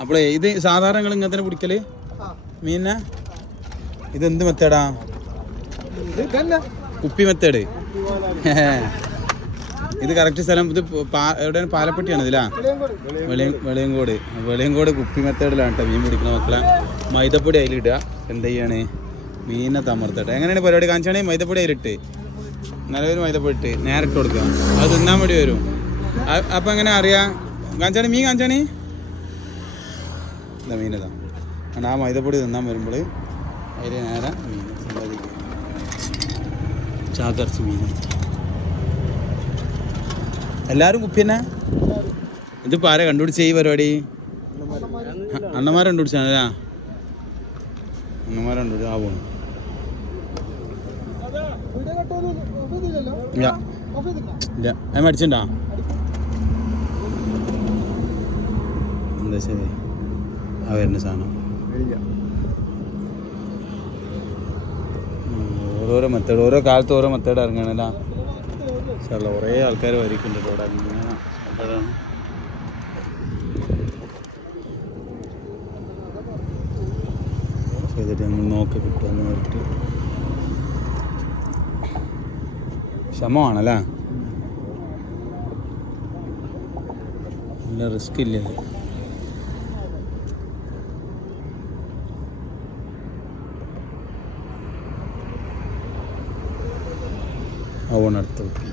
അപ്പോളേ ഇത് സാധാരണ നിങ്ങൾ ഇങ്ങനത്തെ പിടിക്കല് മീനെ ഇതെന്ത് മെത്തേഡാ? കുപ്പി മെത്തേഡ്. ഇത് കറക്റ്റ് സ്ഥലം ഇത് എവിടെയാണ്? പാലപ്പെട്ടിയാണ് ഇതിലാ? വെളിയങ്കോട് കുപ്പി മെത്തേഡിലാണ് കേട്ടോ മീൻ പിടിക്കുന്ന മക്കളെ. മൈദപ്പൊടി അതിലിടുക. എന്ത് ചെയ്യാണ്? മീനെ തമർത്തട്ടെ. എങ്ങനെയാണ് പരിപാടി കാണിച്ചാണെങ്കിൽ മൈദപ്പൊടി അതിലിട്ട് നല്ലൊരു മൈദപ്പൊടി ഇട്ട് നേരിട്ട് കൊടുക്കുക. അത് തിന്നാൻ വേണ്ടി വരും. അപ്പം എങ്ങനെ അറിയാം? കാണിച്ചാണി മീൻ കാണിച്ചാണി എന്താ മീനതാ കാരണം ആ മൈദപ്പൊടി തിന്നാൻ വരുമ്പോൾ അതിൽ നേരെ മീൻ സമ്പാദിക്കുക. ചാകർച്ച് മീൻ എല്ലാവരും കുപ്പി തന്നെ. ഇതിപ്പോൾ ആരെ കണ്ടുപിടിച്ച ഈ പരിപാടി? അണ്ണന്മാരെ കണ്ടുപിടിച്ചാണല്ലേ? അണ്ണന്മാരെ കണ്ടുപിടിച്ച ആ പോണു. ഇല്ല ഇല്ല അത് മടിച്ചിട്ടുണ്ടോ? എന്താ ശരി ആ വരുന്ന സാധനം ഓരോരോ മെത്തേഡ് ഓരോ കാലത്ത് ഓരോ മെത്തേഡ് ഇറങ്ങണല്ല. ചില കുറേ ആൾക്കാർ വരിക്കുന്നുണ്ട് ഇവിടെ. ഇങ്ങനെ മെത്തേഡാണ്. ചെയ്തിട്ട് നമ്മൾ നോക്കി കിട്ടുമെന്ന് പറഞ്ഞിട്ട് ക്ഷമമാണല്ലേ? നല്ല റിസ്ക് ഇല്ല അത്. അവൻ അടുത്ത് വെക്കി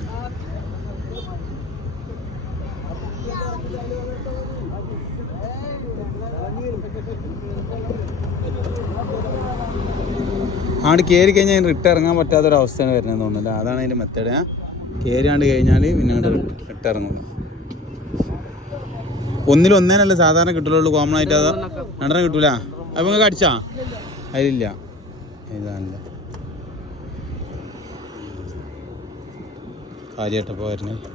ആണ്ട് കയറി കഴിഞ്ഞാൽ റിട്ട് ഇറങ്ങാൻ പറ്റാത്തൊരവസ്ഥയാണ് വരുന്നത് തോന്നുന്നില്ല. അതാണ് അതിൻ്റെ മെത്തേഡ്. കയറിയാണ്ട് കഴിഞ്ഞാൽ പിന്നെ അങ്ങോട്ട് റിട്ട് ഇറങ്ങുള്ളൂ. ഒന്നിലൊന്നേനല്ലേ സാധാരണ കിട്ടുള്ളൂ കോമൺ ആയിട്ട്. അത് രണ്ടെണ്ണം കിട്ടൂല. അപ്പം നിങ്ങൾക്ക് അടിച്ചാ അതിലില്ല. ഇതാണല്ല കാര്യമായിട്ടപ്പോൾ വരുന്നത്.